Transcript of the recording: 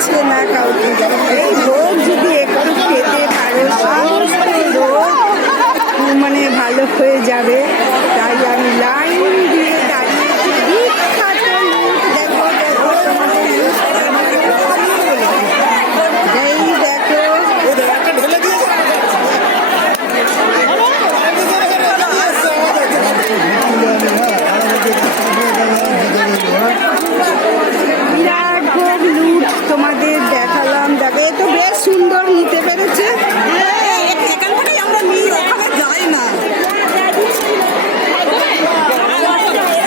দিচ্ছে না কাউকে এই রোগ যদি একটু খেতে পারো সমস্ত রোগ মানে ভালো হয়ে যাবে।